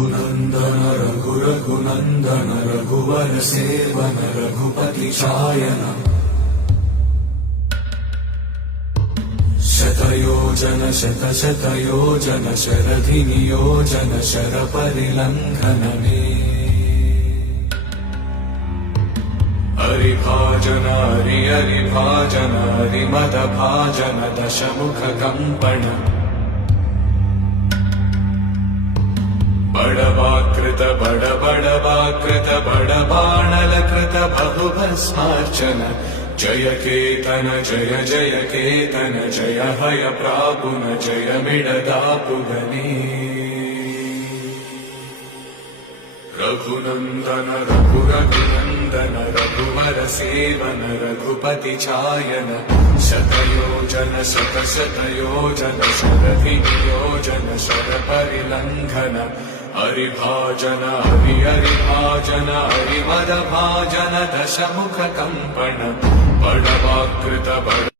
रघुनन्दन रघुनन्दन रघुवर सेवन रघुपति चायन शतयोजन शतशतयोजन शरधि नियोजन शरपरिलङ्घन मे हरिभाजन हरिभाजन हरिमदभाजन दशमुख कम्पण बड़वाकृत बड़बाणलकृत बहुभस्मार्चन जय केतन जय जय केतन जय हय प्रापुन जय मिडदापुगने रघुनन्दन रघुनन्दन रघुवर सेवन रघुपति चायन शतयोजन शतशतयोजन शरधि नियोजन शरपरिलङ्घन हरिभाजन हरिभाजन हरिमदभाजन दशमुख कम्पण बड़वाकृत